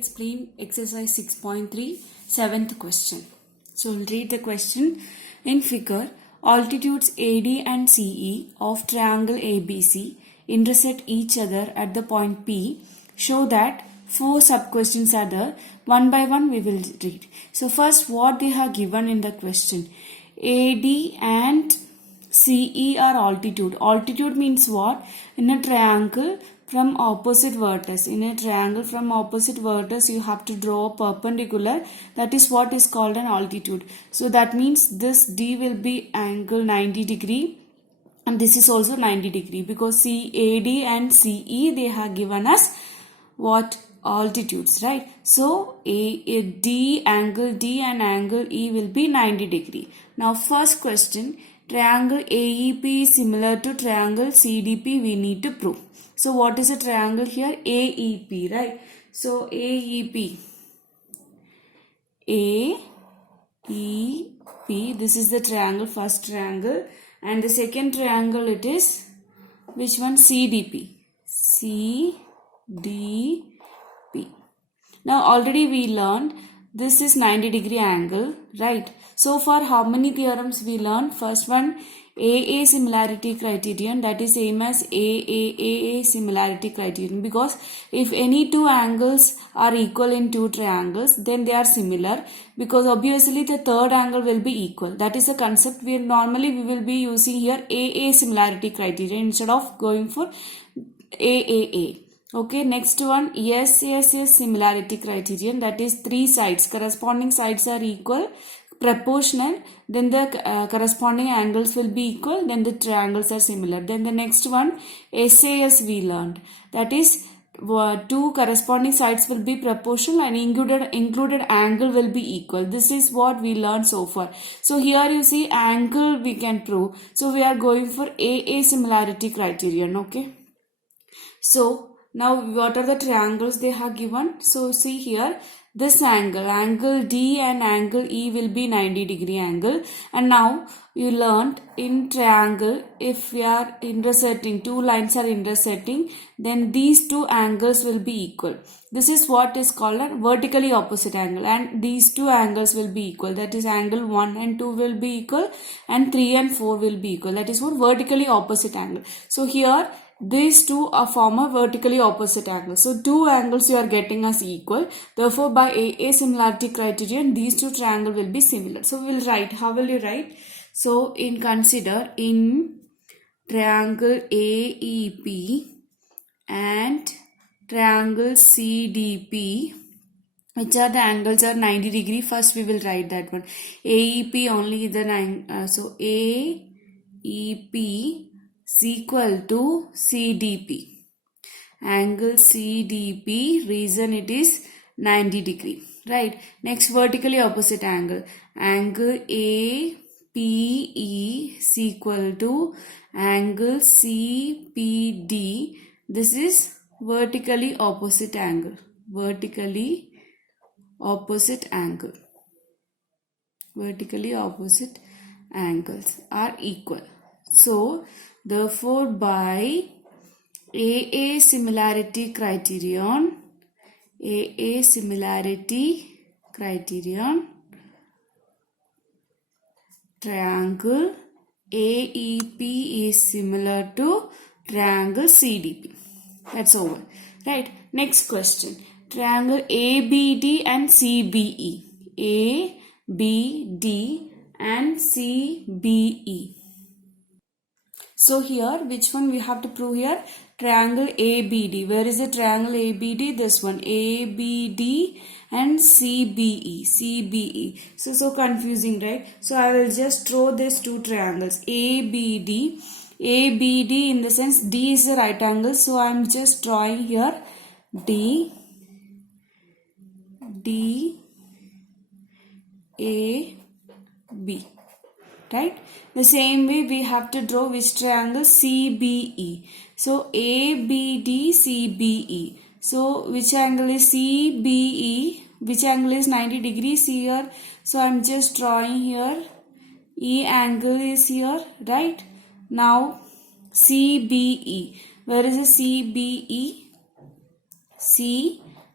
explain exercise 6.3, 7th question. So we'll read the question. In figure, altitudes AD and CE of triangle ABC intersect each other at the point P. Show that 4 sub-questions are there. One by one we will read. So first, what they have given in the question. AD and CE are altitude. Altitude means what? In a triangle from opposite vertex. In a triangle from opposite vertex, you have to draw a perpendicular. That is what is called an altitude. So that means this D will be angle 90 degree. And this is also 90 degree because CAD and CE, they have given us what? Altitudes, right? So D, angle D and angle E will be 90 degree. Now first question, triangle AEP is similar to triangle CDP, we need to prove. So what is a triangle here? AEP, right? So AEP, this is the triangle, first triangle, and the second triangle it is which one? CDP. CDP. Now already we learned this is 90 degree angle, right? So far how many theorems we learned? First one, AA similarity criterion, that is same as AAA similarity criterion, because if any two angles are equal in two triangles, then they are similar, because obviously the third angle will be equal. That is a concept where normally we will be using here AA similarity criterion instead of going for AAA. Okay, next one, SSS similarity criterion, that is 3 sides, corresponding sides are equal, proportional, then the corresponding angles will be equal, then the triangles are similar. Then the next one, SAS we learned, that is 2 corresponding sides will be proportional and included angle will be equal. This is what we learned so far. So here you see angle we can prove. So we are going for AA similarity criterion, okay. So now what are the triangles they have given? So see here, this angle D and angle E will be 90 degree angle. And now you learned in triangle, if we are intersecting, two lines are intersecting, then these two angles will be equal. This is what is called a vertically opposite angle, and these two angles will be equal. That is angle 1 and 2 will be equal and 3 and 4 will be equal. That is what vertically opposite angle. So here these two are form a vertically opposite angle. So two angles you are getting as equal. Therefore, by AA similarity criterion, these two triangles will be similar. So we will write. How will you write? So consider in triangle AEP and triangle CDP, which are the angles are 90 degree. First we will write that one. AEP only the so AEP is equal to CDP. Angle CDP, reason it is 90 degree, right? Next, vertically opposite angle. Angle APE is equal to angle CPD. This is vertically opposite angle. Vertically opposite angle. Vertically opposite angles are equal. So therefore, by AA similarity criterion, triangle AEP is similar to triangle CDP. That's over. Right. Next question. Triangle ABD and CBE. ABD and CBE. So here, which one we have to prove here? Triangle ABD. Where is the triangle ABD? This one. ABD and CBE. CBE. So confusing, right? So I will just draw these two triangles. ABD. ABD in the sense D is a right angle. So I am just drawing here D. A, B. Right? The same way we have to draw which triangle? CBE. So ABD, CBE. So which angle is CBE? Which angle is 90 degrees here? So I am just drawing here. E angle is here, right? Now CBE. Where is the CBE?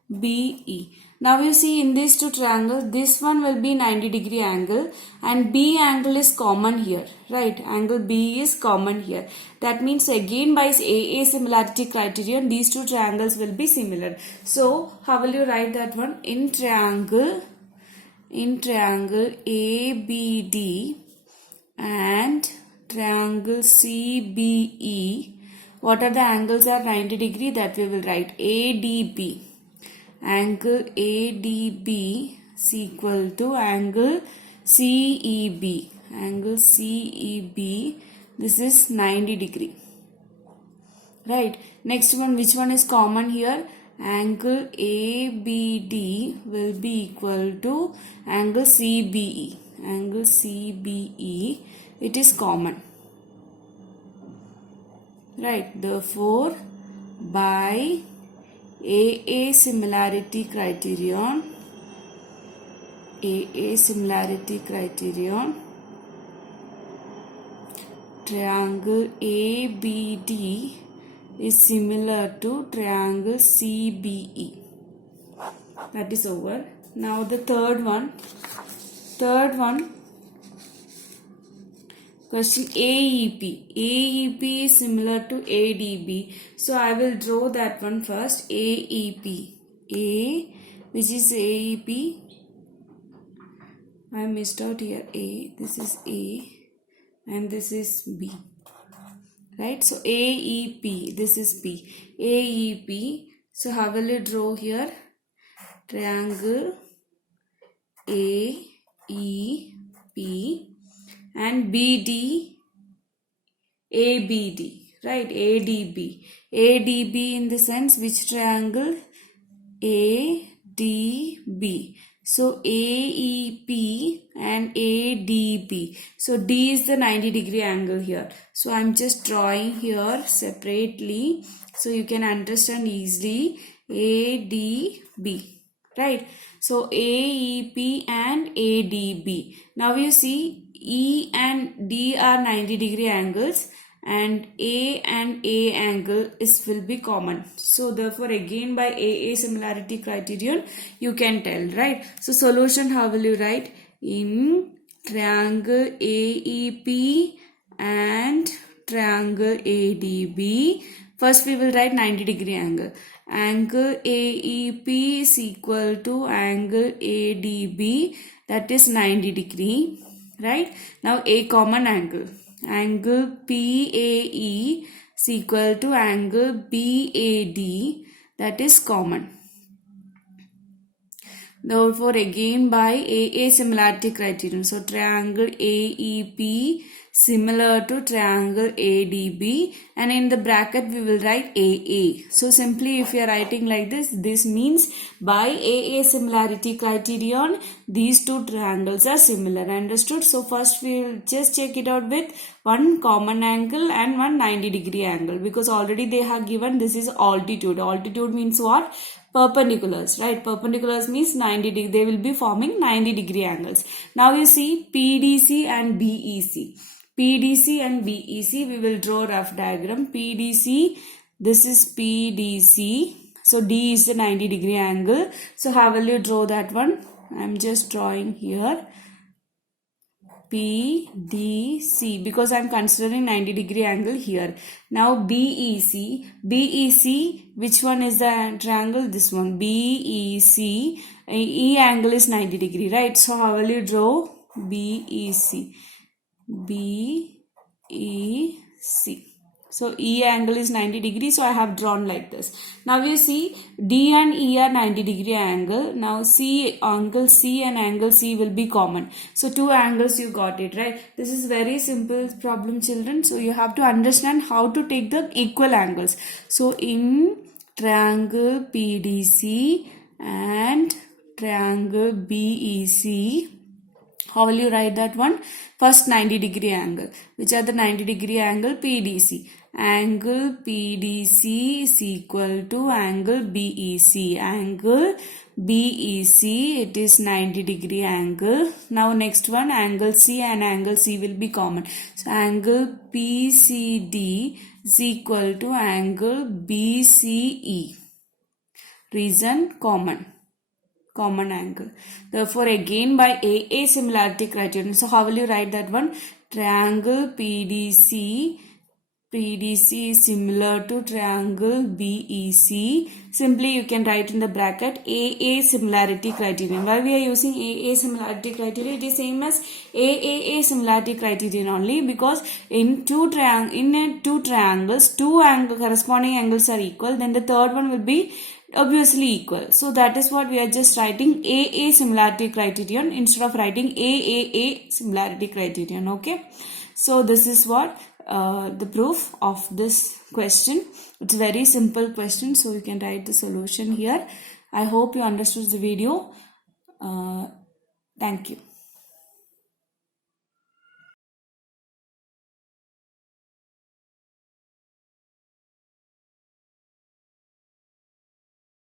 BE. Now you see in these two triangles, this one will be 90 degree angle and B angle is common here, right? Angle B is common here. That means again by AA similarity criterion, these two triangles will be similar. So how will you write that one? In triangle ABD and triangle CBE, what are the angles are 90 degree? That we will write ADB. Angle ADB is equal to angle CEB. Angle CEB, this is 90 degree. Right. Next one, which one is common here? Angle ABD will be equal to angle CBE. Angle CBE, it is common. Right. Therefore, by AA similarity criterion, triangle ABD is similar to triangle CBE. That is over. Now the third one, question AEP. AEP is similar to ADB. So I will draw that one first. AEP. Which is AEP? I missed out here. This is A and this is B. Right? So AEP. This is B. AEP. So how will you draw here? Triangle AEP and BD ABD, right? ADB in the sense which triangle? ADB. So AEP and ADB. So D is the 90 degree angle here. So I'm just drawing here separately so you can understand easily. ADB. Right? So AEP and ADB. Now you see E and D are 90 degree angles and A and A angle will be common. So therefore again by AA similarity criterion you can tell, right? So solution, how will you write? In triangle AEP and triangle ADB, first we will write 90 degree angle. Angle AEP is equal to angle ADB, that is 90 degree, right? Now A common angle. Angle PAE is equal to angle BAD, that is common. Therefore again by AA similarity criterion. So triangle AEP similar to triangle ADB and in the bracket we will write AA. So simply if you are writing like this, this means by AA similarity criterion these two triangles are similar. Understood? So first we will just check it out with one common angle and one 90 degree angle, because already they have given this is altitude. Altitude means what? Perpendiculars, right? Perpendiculars means 90 degree. They will be forming 90 degree angles. Now you see PDC and BEC. PDC and BEC, we will draw rough diagram. PDC, this is PDC. So D is the 90 degree angle. So how will you draw that one? I am just drawing here. PDC, because I am considering 90 degree angle here. Now BEC, which one is the triangle? This one, BEC. E angle is 90 degree, right? So how will you draw BEC? So E angle is 90 degree, so I have drawn like this. Now you see D and E are 90 degree angle. Now angle C and angle C will be common. So two angles you got it, right? This is very simple problem, children. So you have to understand how to take the equal angles. So in triangle PDC and triangle BEC, how will you write that one? First 90 degree angle. Which are the 90 degree angle? PDC. Angle PDC is equal to angle BEC. Angle BEC, it is 90 degree angle. Now next one, angle C and angle C will be common. So angle PCD is equal to angle BCE. reason common angle. Therefore, again by AA similarity criterion. So how will you write that one? Triangle PDC is similar to triangle BEC. Simply you can write in the bracket AA similarity criterion. Why we are using AA similarity criterion? It is same as AAA similarity criterion only, because in two triangles, corresponding angles are equal. Then the third one will be obviously equal. So that is what we are just writing AA similarity criterion instead of writing AAA similarity criterion. Okay. So this is what the proof of this question. It's a very simple question, so you can write the solution here. I hope you understood the video. Thank you.